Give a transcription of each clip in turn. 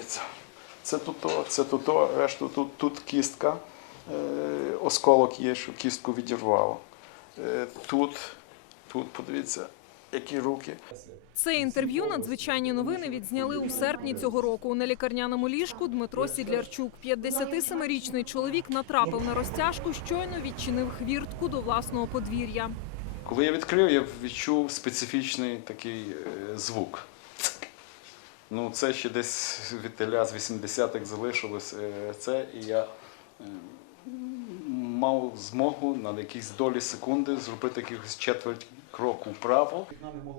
Дивіться. Це тут, то, це тут, то, решту тут, тут кістка. Е, осколок є, що кістку відірвало. Е, тут, тут, подивіться, які руки. Це інтерв'ю надзвичайні новини відзняли у серпні цього року. На лікарняному ліжку Дмитро Сідлярчук, 57-річний чоловік, натрапив на розтяжку, щойно відчинив хвіртку до власного подвір'я. Коли я відкрив, я відчув специфічний такий е, звук. Ну, це ще десь від теля з 80-х залишилось е, це, і я е, мав змогу на якісь долі секунди зробити якихось четверть кроку вправо.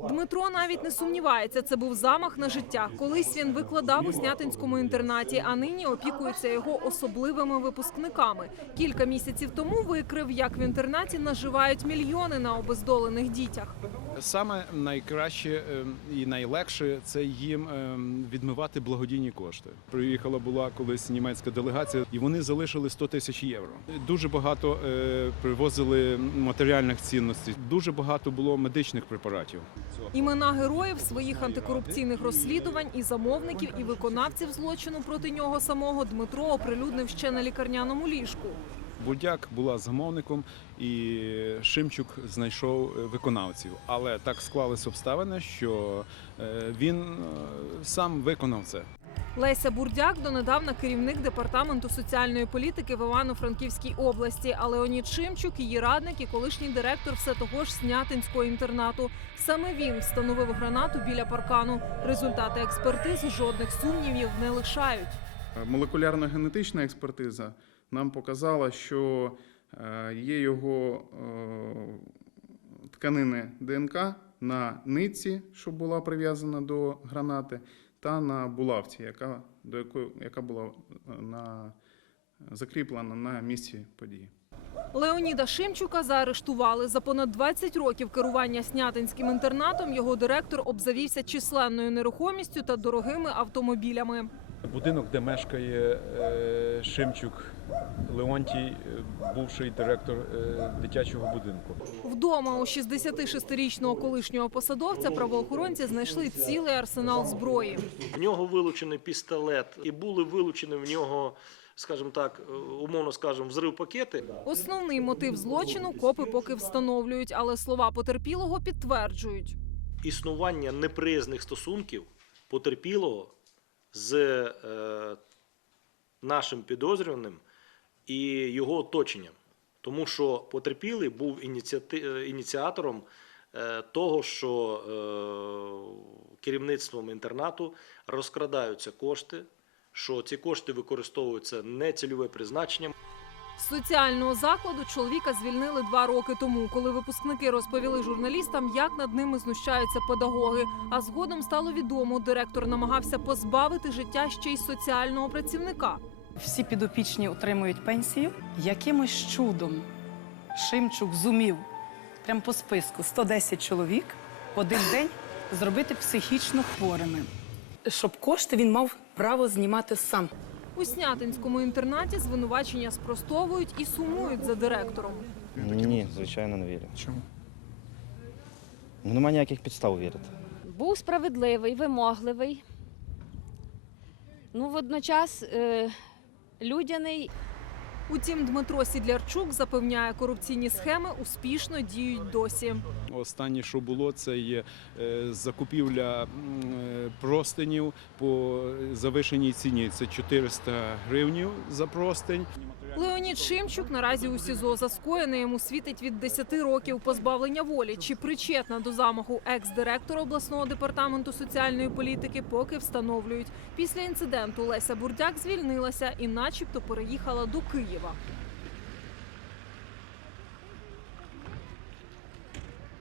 Дмитро навіть не сумнівається. Це був замах на життя. Колись він викладав у снятинському інтернаті, а нині опікується його особливими випускниками. Кілька місяців тому викрив, як в інтернаті наживають мільйони на обездолених дітях. Саме найкраще ем, і найлегше це їм ем, відмивати благодійні кошти. Приїхала була колись німецька делегація, і вони залишили 100 тисяч євро. Дуже багато е, привозили матеріальних цінностей. Дуже багато було медичних препаратів. Імена героїв своїх антикорупційних розслідувань і замовників, і виконавців злочину проти нього самого Дмитро оприлюднив ще на лікарняному ліжку. Будяк була замовником, і Шимчук знайшов е, виконавців. Але так склались обставини, що е, він е, сам виконав це. Леся Бурдяк донедавна керівник департаменту соціальної політики в Івано-Франківській області. А Леонід Шимчук, її радник і колишній директор все того ж снятинського інтернату. Саме він встановив гранату біля паркану. Результати експертиз жодних сумнівів не лишають. Молекулярно-генетична експертиза нам показала, що е, є його е, тканини ДНК на нитці, що була прив'язана до гранати, та на булавці, яка, до якої, яка була е, на, закріплена на місці події. Леоніда Шимчука заарештували за понад 20 років керування снятинським інтернатом. Його директор обзавівся численною нерухомістю та дорогими автомобілями. Будинок, де мешкає е, Шимчук Леонтій, е, бувший директор е, дитячого будинку. Вдома у 66-річного колишнього посадовця правоохоронці знайшли цілий арсенал зброї. В нього вилучений пістолет, і були вилучені в нього, скажімо так, умовно скажемо, взрив пакети. Основний мотив злочину копи поки встановлюють, але слова потерпілого підтверджують. Існування неприязних стосунків потерпілого з е, нашим підозрюваним і його оточенням. Тому що потерпілий був е, ініціатором е, того, що керівництвом інтернату розкрадаються кошти, що ці кошти використовуються нецільове призначення. З соціального закладу чоловіка звільнили два роки тому, коли випускники розповіли журналістам, як над ними знущаються педагоги. А згодом стало відомо, директор намагався позбавити життя ще й соціального працівника. Всі підопічні отримують пенсію. Якимось чудом Шимчук зумів прямо по списку 110 чоловік в один день зробити психічно хворими. Щоб кошти він мав право знімати сам. У снятинському інтернаті звинувачення спростовують і сумують за директором. Ні, звичайно, не вірю. Чому? Ну, Немає ніяких підстав вірити. був справедливий, вимогливий. Ну, водночас е, людяний Утім, Дмитро Сідлярчук запевняє, корупційні схеми успішно діють досі. Останнє, що було, це є е, закупівля е, простинів по завишеній ціні. Це 400 гривнів за простинь. Леонід Шимчук наразі у СІЗО за скоєне йому світить від 10 років позбавлення волі. Чи причетна до замаху екс-директора обласного департаменту соціальної політики, поки встановлюють. Після інциденту Леся Бурдяк звільнилася і, начебто, переїхала до Києва.